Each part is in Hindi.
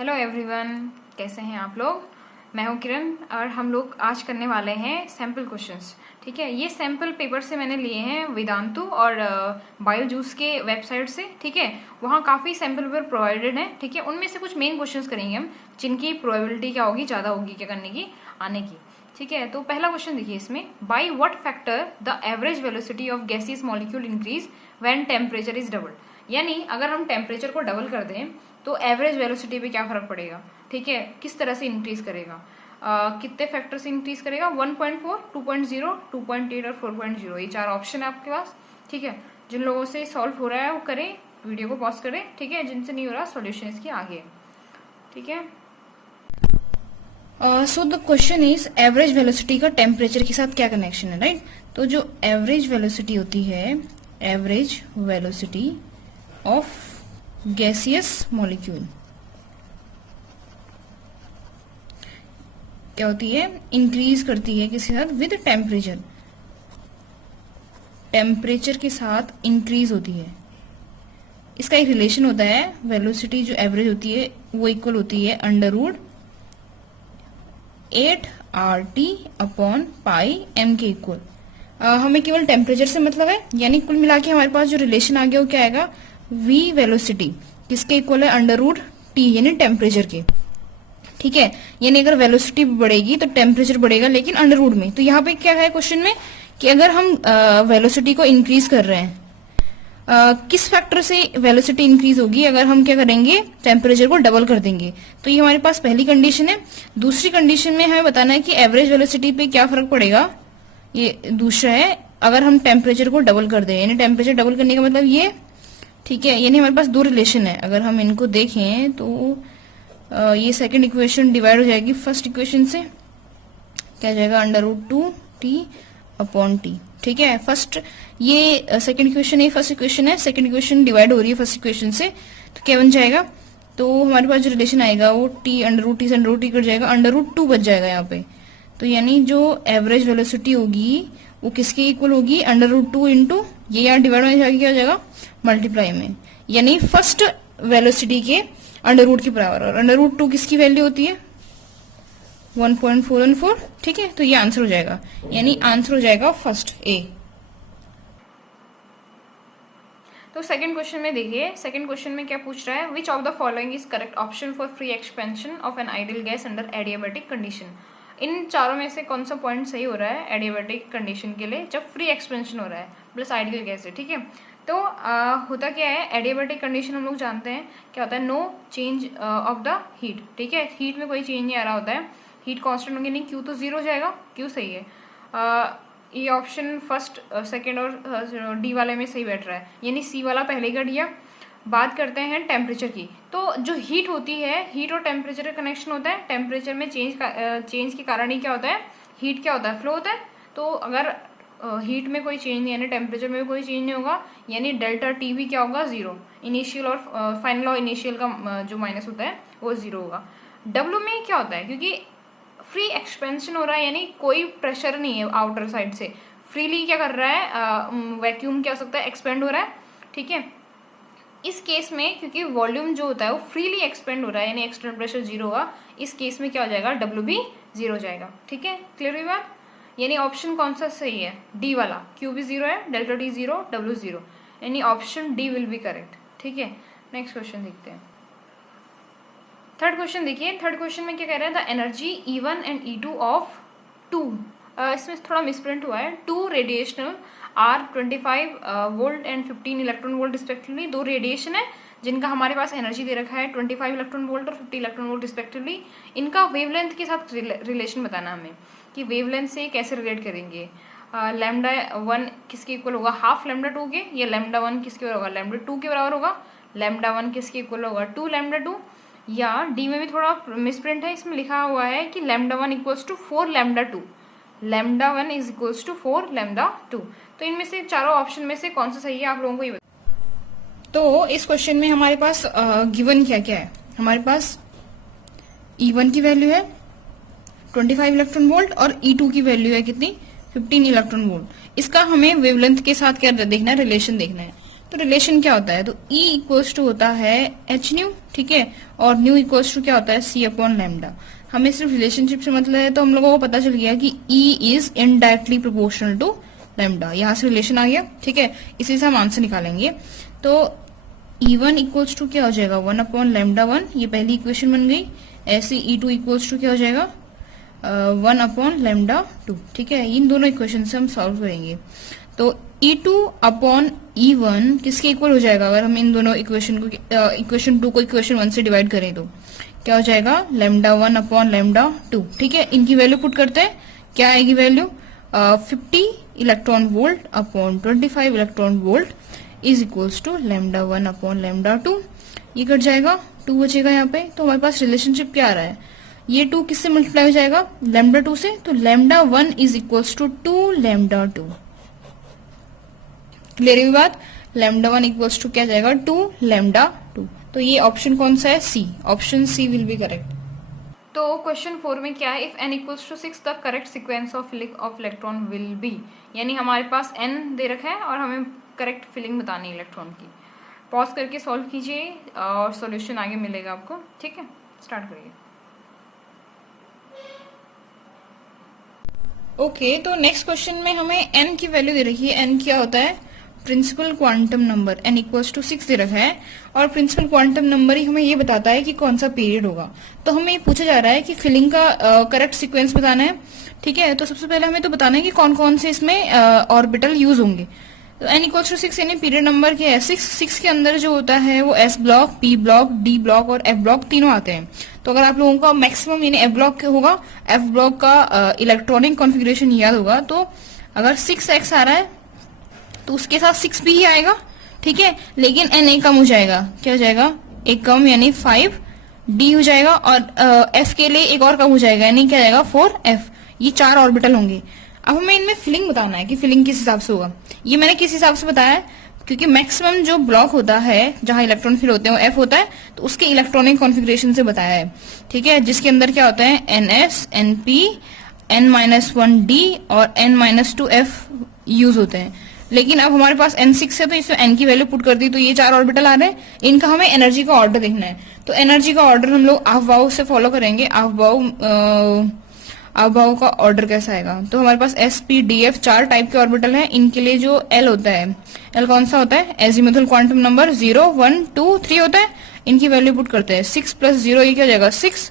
हेलो एवरीवन, कैसे हैं आप लोग। मैं हूं किरण और हम लोग आज करने वाले हैं सैम्पल क्वेश्चंस। ठीक है, ये सैम्पल पेपर से मैंने लिए हैं वेदांतु और बायोजूस के वेबसाइट से। ठीक है, वहाँ काफ़ी सैम्पल पेपर प्रोवाइडेड हैं। ठीक है, उनमें से कुछ मेन क्वेश्चंस करेंगे हम, जिनकी प्रोबेबिलिटी क्या होगी, ज़्यादा होगी क्या करने की, आने की। ठीक है, तो पहला क्वेश्चन देखिए इसमें, by what factor the average velocity of gaseous molecule increase when temperature is doubled. यानी अगर हम टेम्परेचर को डबल कर दें तो एवरेज वेलोसिटी पे क्या फर्क पड़ेगा। ठीक है, किस तरह से इंक्रीज करेगा, कितने फैक्टर से इंक्रीज करेगा। 1.4, 2.0, 2.8 और 4.0, ये चार ऑप्शन है आपके पास। ठीक है, जिन लोगों से सॉल्व हो रहा है वो करें, वीडियो को पॉज करें। ठीक है, जिनसे नहीं हो रहा सॉल्यूशन इसके आगे। ठीक है, so the question is average velocity का टेम्परेचर के साथ क्या कनेक्शन है, राइट। तो जो एवरेज वेलोसिटी होती है, average velocity of gaseous molecule क्या होती है, इंक्रीज करती है किसके साथ, विद टेम्परेचर। टेम्परेचर के साथ इंक्रीज होती है। इसका एक रिलेशन होता है, वेलोसिटी जो एवरेज होती है वो इक्वल होती है √8 RT अपॉन पाई m के इक्वल। हमें केवल टेम्परेचर से मतलब है, यानी कुल मिला के हमारे पास जो रिलेशन आ गया वो क्या आएगा, v वेलोसिटी किसके इक्वल है, √T यानी टेम्परेचर के। ठीक है, यानी अगर वेलोसिटी बढ़ेगी तो टेम्परेचर बढ़ेगा, लेकिन √ में। तो यहाँ पे क्या है क्वेश्चन में कि अगर हम वेलोसिटी को इंक्रीज कर रहे हैं, किस फैक्टर से वेलोसिटी इंक्रीज होगी, अगर हम क्या करेंगे, टेम्परेचर को डबल कर देंगे। तो ये हमारे पास पहली कंडीशन है। दूसरी कंडीशन में हमें बताना है कि एवरेज वेलोसिटी पे क्या फर्क पड़ेगा, ये दूसरा है। अगर हम टेम्परेचर को डबल कर दें, यानी टेम्परेचर डबल करने का मतलब ये। ठीक है, यानी हमारे पास दो रिलेशन है। अगर हम इनको देखें तो ये सेकंड इक्वेशन डिवाइड हो जाएगी फर्स्ट इक्वेशन से, क्या जाएगा, √2T अपॉन T। ठीक है, फर्स्ट ये सेकंड इक्वेशन है, फर्स्ट इक्वेशन है, सेकंड इक्वेशन डिवाइड हो रही है फर्स्ट इक्वेशन से, तो क्या बन जाएगा, तो हमारे पास जो रिलेशन आएगा वो T √T से √T कट जाएगा, √2 बच जाएगा यहाँ पे। तो यानी जो एवरेज वेलोसिटी होगी वो किसके इक्वल होगी, √2 इंटू ये यहाँ डिवाइड होने जाएगी, क्या हो जाएगा, मल्टीप्लाई में, यानी फर्स्ट वेलोसिटी के √2 के बराबर। और √2 किसकी वैल्यू होती है, 1.414। ठीक है, तो ये आंसर हो जाएगा, यानी आंसर हो जाएगा फर्स्ट ए। तो सेकंड क्वेश्चन में देखिए, सेकंड क्वेश्चन में क्या पूछ रहा है, which of the following is correct option for free expansion of an ideal gas under adiabatic condition. इन चारों में से कौन सा पॉइंट सही हो रहा है एडियाबैटिक कंडीशन के लिए, जब फ्री एक्सपेंशन हो रहा है प्लस आइडियल गैस है। ठीक है, तो होता क्या है, एडियाबैटिक कंडीशन हम लोग जानते हैं क्या होता है, नो चेंज ऑफ ड हीट। ठीक है, हीट में कोई चेंज नहीं आ रहा होता है, हीट कांस्टेंट होंगे, नहीं, क्यू तो जीरो हो जाएगा, क्यू सही है। ये ऑप्शन फर्स्ट, सेकंड और डी वाले में सही बैठ रहा है, यानी सी वाला पहले कर दिया। बात करते हैं टेम्परेचर की, तो जो हीट होती है, हीट और टेम्परेचर का कनेक्शन होता है। टेम्परेचर में चेंज के कारण ही क्या होता है, हीट क्या होता है, फ्लो होता है। तो अगर हीट में कोई चेंज नहीं, यानी टेम्परेचर में भी कोई चेंज नहीं होगा, यानी ΔT भी क्या होगा, जीरो। इनिशियल और फाइनल और इनिशियल का जो माइनस होता है वो जीरो होगा। W में क्या होता है, क्योंकि फ्री एक्सपेंशन हो रहा है, यानी कोई प्रेशर नहीं है आउटर साइड से, फ्रीली क्या कर रहा है, वैक्यूम क्या हो सकता है, एक्सपेंड हो रहा है। ठीक है, इस केस में क्योंकि वॉल्यूम जो होता है वो फ्रीली एक्सपेंड हो रहा है, यानी एक्सटर्नल प्रेशर जीरो होगा, इस केस में क्या हो जाएगा, W भी जीरो हो जाएगा। ठीक है, क्लियर हुई बात। यानी ऑप्शन कौन सा सही है, डी वाला, Q भी जीरो है, ΔT जीरो, W जीरो, यानी option D will be correct. ठीक है, नेक्स्ट क्वेश्चन देखते हैं। थर्ड क्वेश्चन देखिए, थर्ड क्वेश्चन में क्या कह रहा है, the energy E1 and E2 of two, इसमें थोड़ा मिसप्रिंट हुआ है, two radiational are 25 volt and 15 electron volt respectively. दो रेडिएशन है जिनका हमारे पास एनर्जी दे रखा है 25 इलेक्ट्रॉन वोल्ट और 50 इलेक्ट्रॉन वोल्ट रिस्पेक्टिवली। इनका वेवलेंथ के साथ रिलेशन बताना हमें कि वेवलेंथ से कैसे रिलेट करेंगे। λ1 किसके इक्वल होगा, हाफ λ2 के, या λ1 किसके बराबर होगा, λ2 के बराबर होगा। λ1 किसके इक्वल होगा, 2 λ2। या डी में भी थोड़ा मिसप्रिंट है, इसमें लिखा हुआ है कि λ1 equals to 4 λ2, λ1 is equals to 4 λ2। तो इनमें से चारों ऑप्शन में से कौन सा सही है, आप लोगों को ये बताओ। तो इस क्वेश्चन में हमारे पास गिवन क्या क्या है, हमारे पास E1 की वैल्यू है 25 इलेक्ट्रॉन वोल्ट और E2 की वैल्यू है कितनी, 15 इलेक्ट्रॉन वोल्ट। इसका हमें वेवलेंथ के साथ क्या देखना है, रिलेशन देखना है। तो रिलेशन क्या होता है, तो E इक्वल्स टू होता है एच न्यू, ठीक है, और न्यू इक्वल्स टू क्या होता है सी अपॉन लैम्डा। हमें सिर्फ रिलेशनशिप से मतलब है, तो हम लोगों को पता चल गया कि E is indirectly proportional to lambda, यहां से रिलेशन आ गया, ठीक है, इसी से हम आंसर निकालेंगे। तो E1 इक्वल्स टू क्या हो जाएगा 1 अपॉन लैम्डा 1, ये पहली इक्वेशन बन गई। ऐसे E2 इक्वल्स टू क्या हो जाएगा 1 अपॉन लैम्डा 2, ठीक है, इन दोनों इक्वेशन से हम सॉल्व करेंगे। तो E2 अपॉन E1 किसके इक्वल हो जाएगा, अगर हम इन दोनों इक्वेशन को इक्वेशन 2 को इक्वेशन 1 से डिवाइड करें तो क्या हो जाएगा लैम्डा 1 अपॉन लैम्डा 2, ठीक है। इनकी वैल्यू पुट करते हैं, क्या आएगी value 50 electron volt upon 25 electron volt is equals to lambda 1 upon lambda 2। ये कट जाएगा, 2 बचेगा यहाँ पे। तो हमारे पास रिलेशनशिप क्या आ रहा है, ये 2 किससे मल्टीप्लाई हो जाएगा लैम्डा 2 से, तो lambda 1 is equals to 2 lambda 2। Clear हुई बात, लैम्डा 1 इक्वल्स टू क्या जाएगा 2 लैम्डा 2। तो ये ऑप्शन कौन सा है, C, option C will be correct. तो क्वेश्चन 4 में क्या है, if n equals to 6 the correct sequence of electron will be, यानी हमारे पास n दे रखा है और हमें करेक्ट फिलिंग बतानी है इलेक्ट्रॉन की। पॉज करके सॉल्व कीजिए और सॉल्यूशन आगे मिलेगा आपको, ठीक है, स्टार्ट करिए। ओके, तो नेक्स्ट क्वेश्चन में हमें n की वैल्यू दे रखी है। n क्या होता है principal quantum number, n equals to 6 दे रखा है, और प्रिंसिपल क्वांटम नंबर ही हमें ये बताता है कि कौन सा पीरियड होगा। तो हमें ये पूछा जा रहा है कि फिलिंग का करेक्ट सीक्वेंस बताना है, ठीक है। तो सबसे पहले हमें तो बताना है कि कौन कौन से इसमें ऑर्बिटल यूज होंगे। तो n इक्वल्स टू 6 यानी पीरियड नंबर क्या है 6 के अंदर जो होता है वो s block, p block, d block और f ब्लॉक तीनों आते हैं। तो अगर आप लोगों का मैक्सिमम यानी f ब्लॉक होगा, f ब्लॉक का इलेक्ट्रॉनिक कॉन्फ़िगरेशन याद होगा, तो अगर 6x आ रहा है तो उसके साथ 6 भी ही आएगा, ठीक है, लेकिन n एक कम हो जाएगा, क्या हो जाएगा एक कम यानी 5d हो जाएगा, और f के लिए एक और कम हो जाएगा यानी क्या जाएगा 4f। ये 4 ऑर्बिटल होंगे। अब हमें इनमें फिलिंग बताना है कि फिलिंग किस हिसाब से होगा। ये मैंने किस हिसाब से बताया है, क्योंकि मैक्सिमम जो ब्लॉक होता है जहां इलेक्ट्रॉन फिल होते हैं वो f होता है, तो उसके इलेक्ट्रॉनिक कॉन्फ़िगरेशन से बताया है, ठीक है, जिसके अंदर क्या होता है ns, np, n-1d और n-2f यूज होते हैं। लेकिन अब हमारे पास n6 है तो इसमें n की वैल्यू पुट कर दी, तो ये 4 ऑर्बिटल आ रहे हैं, इनका हमें एनर्जी का ऑर्डर देखना है। तो एनर्जी का ऑर्डर हम लोग अफबाउ से फॉलो करेंगे। अफबाउ का ऑर्डर कैसा आएगा, तो हमारे पास s, p, d, f 4 type के ऑर्बिटल हैं। इनके लिए जो l होता है, l कौन सा होता है एजीमुथल क्वांटम नंबर 0, 1, 2, 3 होता है। इनकी वैल्यू पुट करते हैं 6 प्लस 0 ये क्या हो जाएगा 6,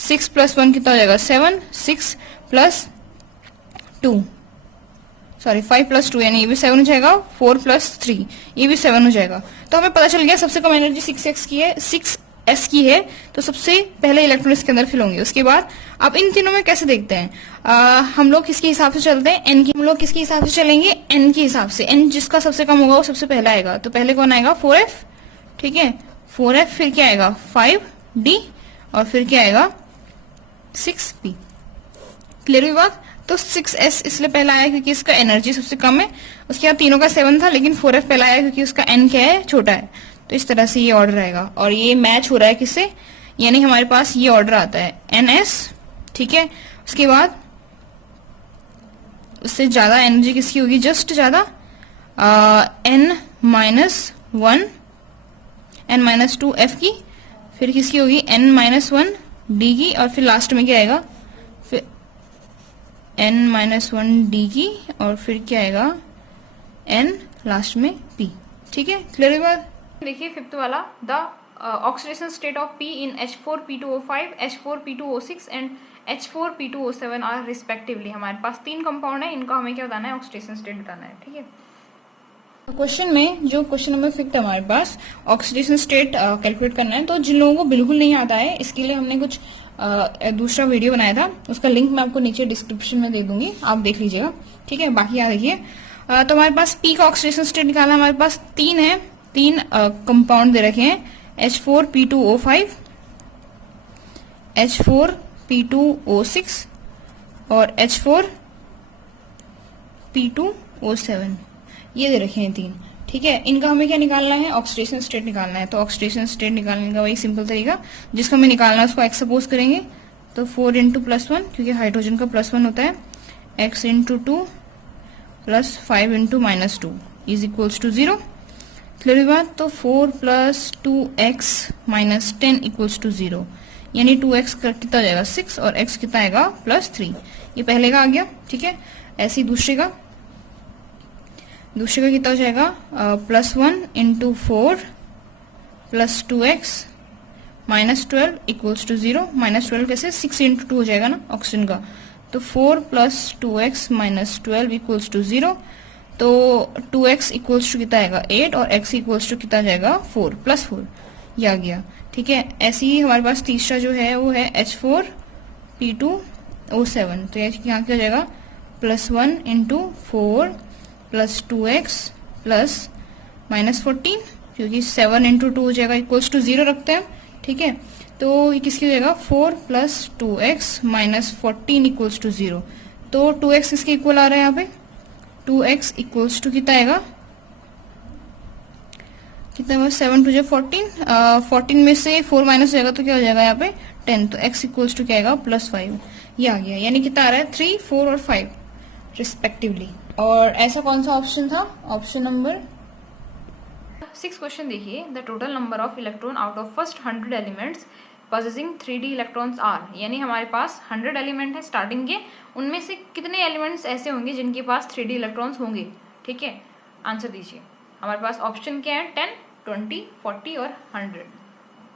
6 प्लस 1 कितना हो जाएगा 7, 6 प्लस 2 सॉरी 5 प्लस 2 यानी ये भी 7 हो जाएगा, 4 प्लस 3 ये भी 7 हो जाएगा। तो हमें पता चल गया सबसे कम एनर्जी 6x की है, 6s की है, तो सबसे पहले इलेक्ट्रॉन इसके अंदर फिल होंगे। उसके बाद अब इन तीनों में कैसे देखते हैं, हम लोग किसके हिसाब से चलते हैं n की, हम लोग किसके हिसाब से चलेंगे n के हिसाब से। n जिसका सबसे कम होगा वो सबसे पहला आएगा, तो पहले कौन आएगा 4f, ठीक है 4f, फिर क्या आएगा 5d और फिर क्या आएगा 6p। क्लियर हुई बात। तो 6s इसलिए पहला आया क्योंकि इसका एनर्जी सबसे कम है। उसके बाद तीनों का 7 था, लेकिन 4f पहला आया क्योंकि उसका n क्या है छोटा है। तो इस तरह से ये ऑर्डर आएगा, और ये मैच हो रहा है किससे, यानी हमारे पास ये ऑर्डर आता है ns, ठीक है। उसके बाद उससे ज्यादा एनर्जी किसकी होगी, जस्ट ज्यादा n-1, n-2f की, फिर किसकी होगी n-1d की, और फिर लास्ट में क्या आएगा फिर n-1d की, और फिर क्या आएगा n लास्ट में p, ठीक है। क्लियर है बात। देखिए 5th वाला, the oxidation state of p in H4P2O5, H4P2O6 and H4P2O7 are respectively. हमारे पास 3 कंपाउंड है, इनका हमें क्या बताना है ऑक्सीडेशन स्टेट बताना है, ठीक है। क्वेश्चन में जो क्वेश्चन नंबर 5 हमारे पास ऑक्सीडेशन स्टेट कैलकुलेट करना है। तो जिन लोगों को बिल्कुल नहीं आता है, इसके लिए हमने कुछ दूसरा वीडियो बनाया था, उसका लिंक मैं आपको नीचे डिस्क्रिप्शन में दे दूंगी, आप देख लीजिएगा, ठीक है। बाकी यहाँ देखिए, तो हमारे पास P का ऑक्सीडेशन स्टेट निकालना, हमारे पास 3 है, 3 कंपाउंड दे रखे हैं H4P2O5, H4P2O6 और H4P2O7, ये दे रखे हैं 3, ठीक है। इनका हमें क्या निकालना है ऑक्सीडेशन स्टेट निकालना है। तो ऑक्सीडेशन स्टेट निकालने का वही सिंपल तरीका, जिसको हमें निकालना है उसको x सपोज करेंगे, तो 4 × +1 क्योंकि हाइड्रोजन का +1 होता है, x × 2 + 5 × -2 is equals to 0। Clear बात। तो 4 plus 2x minus 10 equals to 0, यानी 2x कितना हो जाएगा 6 और x कितना आएगा +3। ये पहले का आ गया, ठीक है। ऐसे ही दूसरे का कितना हो जाएगा +1 into 4 plus 2x minus 12 equals to 0। Minus 12 कैसे 6 इंटू 2 हो जाएगा ना ऑक्सीजन का, तो 4 plus 2x minus 12 equals to 0। तो 2x इक्वल्स टू कितना आएगा 8 और x इक्वल्स टू कितना जाएगा 4 +4, ये आ गया, ठीक है। ऐसे ही हमारे पास तीसरा जो है वो है H4P2O7, तो यहाँ क्या हो जाएगा +1 into 4 plus 2x plus minus 14, क्योंकि 7 इंटू 2 हो जाएगा इक्वल्स टू 0 रखते हैं, ठीक है। तो ये किसकी हो जाएगा 4 plus 2x minus 14 equals to 0। तो 2x किसके इक्वल आ रहा है यहाँ पे, 2x इक्वल्स टू कितना आएगा, कितना 7 टू 14, 14 में से 4 माइनस हो जाएगा तो क्या हो जाएगा यहाँ पे 10, तो x इक्वल्स टू क्या आएगा +5, ये आ गया। यानी कितना आ रहा है 3, 4 और 5 रिस्पेक्टिवली। और ऐसा कौन सा ऑप्शन था, ऑप्शन नंबर 6 क्वेश्चन देखिए। The total number of electron out of first 100 elements possessing 3D electrons are, यानी हमारे पास 100 एलिमेंट है स्टार्टिंग के, उनमें से कितने एलिमेंट्स ऐसे होंगे जिनके पास 3D इलेक्ट्रॉन्स होंगे, ठीक है। आंसर दीजिए। हमारे पास ऑप्शन क्या है 10, 20, 40 और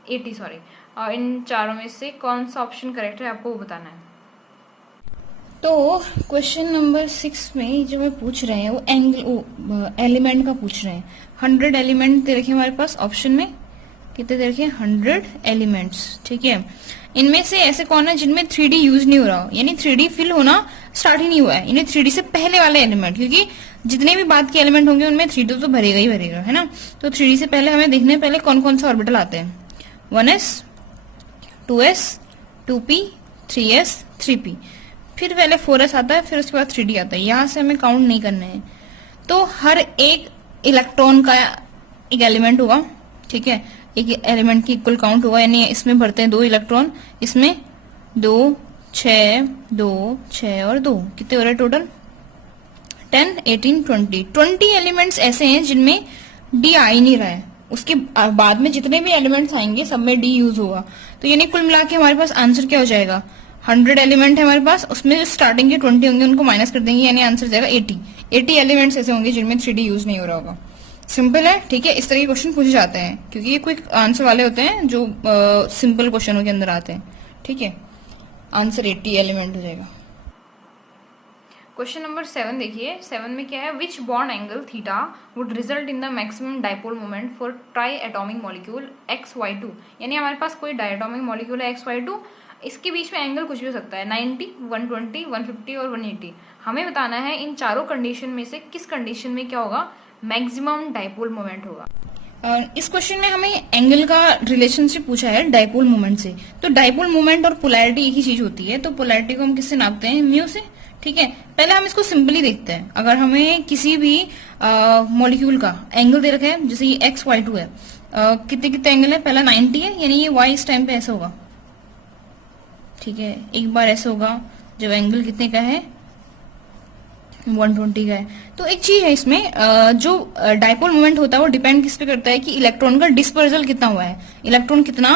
80 सॉरी। और इन चारों में से कौन सा ऑप्शन करेक्ट है आपको वो बताना है। तो क्वेश्चन नंबर 6 में जो मैं पूछ रहे हैं वो एलिमेंट का पूछ रहे हैं। 100 एलिमेंट दे रखे हमारे पास ऑप्शन में, कितने दे रखे 100 एलिमेंट्स, ठीक है। इनमें से ऐसे कौन है जिनमें 3D यूज नहीं हो रहा हो, यानी 3D फिल होना स्टार्ट ही नहीं हुआ है, यानी 3D से पहले वाले एलिमेंट, क्योंकि जितने भी बाद के एलिमेंट होंगे उनमें 3D तो भरेगा ही भरेगा, है ना। तो 3D से पहले हमें देखने पहले कौन कौन से ऑर्बिटल आते हैं, 1s 2s 2p 3s 3p, फिर पहले 4s आता है, फिर उसके बाद 3D आता है। यहां से हमें काउंट नहीं करने हैं, तो हर एक इलेक्ट्रॉन का एक एलिमेंट होगा, ठीक है। एक एलिमेंट की इक्वल काउंट होगा, यानी इसमें भरते हैं 2 इलेक्ट्रॉन, इसमें 2 6 2 6 और 2, कितने हो रहे टोटल 10 18 20। 20 एलिमेंट्स ऐसे हैं जिनमें डी आ ही नहीं रहा है, उसके बाद में जितने भी एलिमेंट्स आएंगे सब में डी यूज होगा। तो यानी कुल मिला के हमारे पास आंसर क्या हो जाएगा, 100 एलिमेंट है हमारे पास, उसमें जो स्टार्टिंग के 20 होंगे उनको माइनस कर देंगे, यानी आंसर जाएगा 80 एलिमेंट्स ऐसे होंगे जिनमें 3D यूज नहीं हो रहा होगा। सिंपल है, ठीक है। इस तरह के क्वेश्चन पूछे जाते हैं क्योंकि ये क्विक आंसर वाले होते हैं जो सिंपल क्वेश्चनों के अंदर आते हैं, ठीक है। आंसर 80 एलिमेंट हो जाएगा। क्वेश्चन नंबर 7 देखिए। 7 में क्या है, विच bond angle theta would result in the maximum dipole moment for try atomic molecule XY2, यानी हमारे पास कोई डायटोमिक मॉलिक्यूल है XY2, इसके बीच में एंगल कुछ भी हो सकता है 90 120 150 और 180। हमें बताना है इन चारों कंडीशन में से किस कंडीशन में क्या होगा, मैक्सिमम डाइपोल मोमेंट होगा। इस क्वेश्चन में हमें एंगल का रिलेशनशिप पूछा है डाइपोल मोमेंट से। तो डाइपोल मोमेंट और पोलैरिटी एक ही चीज होती है, तो पोलैरिटी को हम किससे नापते हैं, म्यू से, ठीक है। पहले हम इसको सिंपली देखते हैं। अगर हमें किसी भी मॉलिक्यूल का एंगल दे रखा है, जैसे ये XY2 है, कितने कितने एंगल है, पहला 90 है, यानी ये y इस टाइम पे ऐसा होगा, ठीक है। एक बार ऐसा होगा जब एंगल कितने का है 120 का है। तो एक चीज है इसमें, जो डाइपोल मोमेंट होता है वो डिपेंड किस पे करता है कि इलेक्ट्रॉन का डिस्पर्सल कितना हुआ है। इलेक्ट्रॉन कितना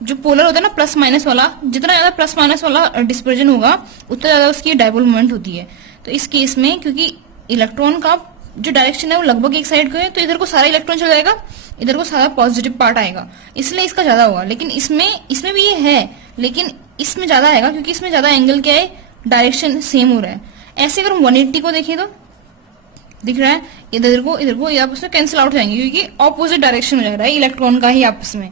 जो पोलर होता है ना प्लस माइनस वाला, जितना ज्यादा प्लस माइनस वाला डिस्पर्जन होगा उतना ज्यादा उसकी डाइपोल मोमेंट होती है। तो इस केस में क्योंकि इलेक्ट्रॉन का जो डायरेक्शन है वो लगभग एक साइड का है, तो इधर को सारा इलेक्ट्रॉन चला जाएगा, इधर को सारा पॉजिटिव पार्ट आएगा, इसलिए इसका ज्यादा होगा। लेकिन इसमें भी ये है, लेकिन इसमें ज्यादा आएगा क्योंकि इसमें ज्यादा एंगल क्या है, डायरेक्शन सेम हो रहा है। ऐसे अगर 180 को देखिए तो दिख रहा है इधर को ये आपस में कैंसिल आउट हो जाएंगे क्योंकि ऑपोजिट डायरेक्शन हो जा रहा है इलेक्ट्रॉन का ही आपस में,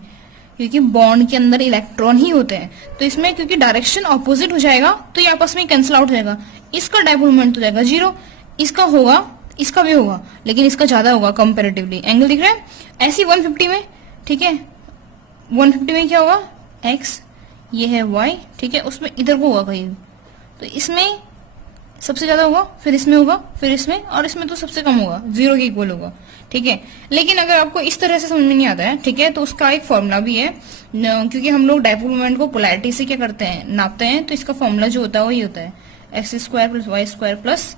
क्योंकि बॉन्ड के अंदर इलेक्ट्रॉन ही होते हैं। तो इसमें क्योंकि डायरेक्शन ऑपोजिट हो जाएगा तो ये आपस में कैंसिल आउट हो जाएगा, इसका डाइपोल मोमेंट हो जाएगा 0, इसका होगा, इसका भी होगा, लेकिन इसका ज्यादा होगा कंपेरेटिवली। एंगल दिख रहा है ऐसी 150 में, ठीक है। 150 में क्या होगा, x, ये है y, ठीक है, उसमें इधर को होगा कहीं, तो इसमें सबसे ज्यादा होगा, फिर इसमें होगा, फिर इसमें, और इसमें तो सबसे कम होगा, 0 के इक्वल होगा, ठीक है। लेकिन अगर आपको इस तरह से समझ में नहीं आता है, ठीक है, तो उसका एक फॉर्मूला भी है, क्योंकि हम लोग डाइपोल मोमेंट को पोलैरिटी से क्या करते हैं, नापते हैं। तो इसका फॉर्मूला जो होता है वही होता है x² + y² +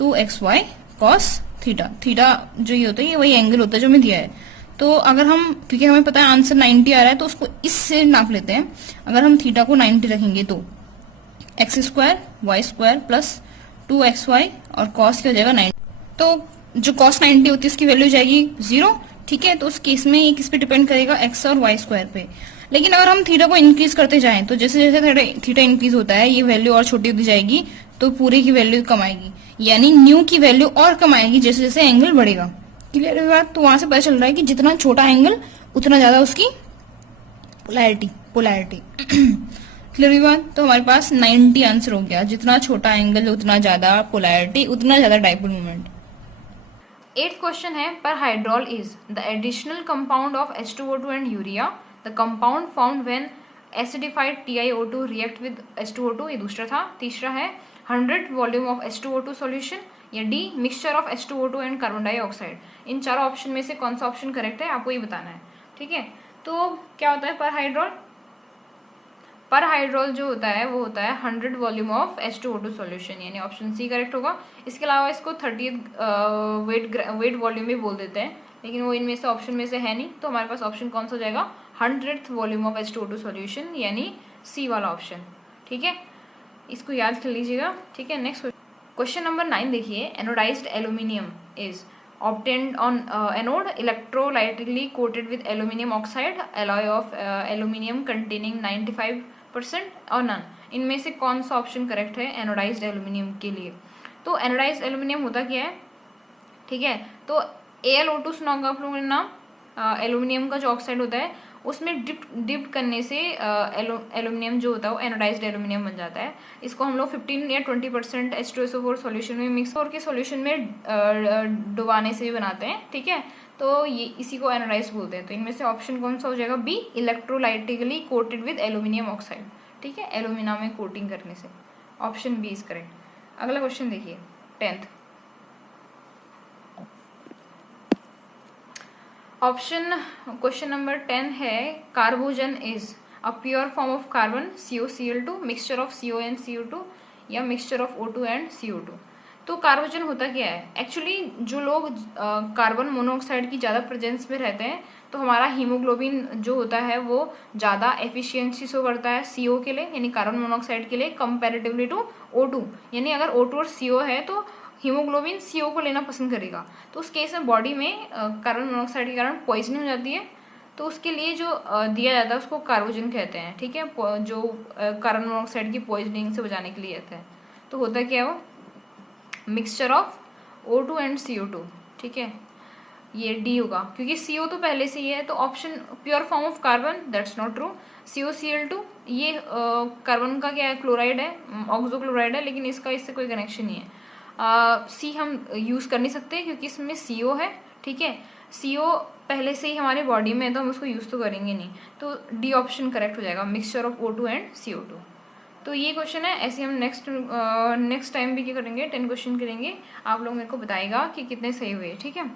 2xy cos theta, theta जो ये होता है ये वही एंगल होता है जो हमें दिया है। तो अगर हम, क्योंकि हमें पता है आंसर 90 आ रहा है, तो उसको इससे नाप लेते हैं। अगर हम थीटा को 90 रखेंगे तो X square Y square plus 2xy और कॉस क्या हो जाएगा 90। तो जो कॉस 90 होती है उसकी वैल्यू जाएगी 0, ठीक है। तो उस केस में ये किस पे डिपेंड करेगा, एक्स और वाई स्क्वायर पे। लेकिन अगर हम थीटा को इंक्रीज करते जाएं तो जैसे जैसे थीटा इंक्रीज होता है ये वैल्यू और छोटी होती जाएगी, तो पूरे की वैल्यू कम आएगी, यानी न्यू की वैल्यू और कम आएगी जैसे जैसे एंगल बढ़ेगा। क्लियर है बात? तो वहां से पता चल रहा है कि जितना छोटा एंगल उतना ज्यादा उसकी पोलैरिटी क्लियर हुई बात? तो हमारे पास 90 आंसर हो गया। जितना छोटा एंगल उतना ज्यादा पोलैरिटी, उतना ज्यादा डाइपोल मोमेंट। 8th क्वेश्चन है, perhydrol is the additional compound of H2O2 and urea, the compound found when acidified TiO2 react with H2O2। ये दूसरा था। तीसरा है 100 वॉल्यूम ऑफ H2O2 सॉल्यूशन, या D mixture of H2O2 and carbon dioxide. इन चारों ऑप्शन में से कौन सा ऑप्शन करेक्ट है आपको ये बताना है, ठीक है। तो क्या होता है पर हाइड्रोल? पर हाइड्रोल जो होता है वो होता है 100 वॉल्यूम ऑफ H2O2 सॉल्यूशन, यानी ऑप्शन सी करेक्ट होगा। इसके अलावा इसको 30th वेट वॉल्यूम भी बोल देते हैं, लेकिन वो इनमें से ऑप्शन में से है नहीं। तो हमारे पास ऑप्शन कौन सा हो जाएगा, 100th volume of H2O2 solution, यानी सी वाला ऑप्शन, ठीक है। इसको याद कर लीजिएगा, ठीक है। नेक्स्ट क्वेश्चन नंबर 9 देखिए, anodized aluminium is obtained on anode electrolytically coated with aluminum oxide alloy of aluminum containing 95% और नन। इनमें से कौन सा ऑप्शन करेक्ट है एनोडाइज्ड एल्यूमिनियम के लिए? तो एनोडाइज्ड एल्यूमिनियम होता क्या है, ठीक है। तो AlO2 सुना होगा आप लोगों ने नाम। एल्यूमिनियम का जो ऑक्साइड होता है उसमें डिप करने से एल्यूमिनियम जो होता है वो एनोडाइज्ड एल्यूमिनियम बन जाता है। इसको हम लोग 15 या 20% H2SO4 सॉल्यूशन में मिक्स करके सॉल्यूशन में डुबाने से भी बनाते हैं, ठीक है। तो ये इसी को एनोडाइज बोलते हैं। तो इनमें से ऑप्शन कौन सा हो जाएगा, B, electrolytically coated with aluminium oxide, ठीक है, एल्यूमिना में कोटिंग करने से। Option B is correct. अगला क्वेश्चन देखिए 10th ऑप्शन, क्वेश्चन नंबर 10 है, carbogen is a pure form of carbon COCl2, mixture of CO and CO2, या mixture of O2 and CO2। तो कार्बोजन होता क्या है? एक्चुअली जो लोग कार्बन मोनोऑक्साइड की ज़्यादा प्रेजेंस में रहते हैं तो हमारा हीमोग्लोबिन जो होता है वो ज़्यादा एफिशिएंसी शो करता है CO के लिए, यानी कार्बन मोनोऑक्साइड के लिए, कंपैरेटिवली टू O2। यानी अगर O2 और CO है तो हीमोग्लोबिन CO को लेना पसंद करेगा। तो उस केस में बॉडी में कार्बन मोनोऑक्साइड के कारण पॉइजनिंग हो जाती है। तो उसके लिए जो दिया जाता है उसको कार्बोजन कहते हैं, ठीक है, जो कार्बन मोनोऑक्साइड की पॉइजनिंग से बचाने के लिए आता है। तो होता क्या है वो, mixture of O2 and CO2, ठीक है। ये डी होगा क्योंकि CO तो पहले से ही है। तो option pure form of carbon, that's not true. COCl2 ये कार्बन का क्या है, क्लोराइड है, ऑक्सो क्लोराइड है, लेकिन इसका इससे कोई कनेक्शन नहीं है। सी हम यूज़ कर नहीं सकते क्योंकि इसमें CO है, ठीक है। CO पहले से ही हमारे बॉडी में है तो हम उसको यूज़ तो करेंगे नहीं। तो डी ऑप्शन करेक्ट हो जाएगा, mixture of O2 and CO2। तो ये क्वेश्चन है। ऐसे हम नेक्स्ट टाइम भी क्या करेंगे, 10 क्वेश्चन करेंगे। आप लोग मेरे को बताएगा कि कितने सही हुए, ठीक है।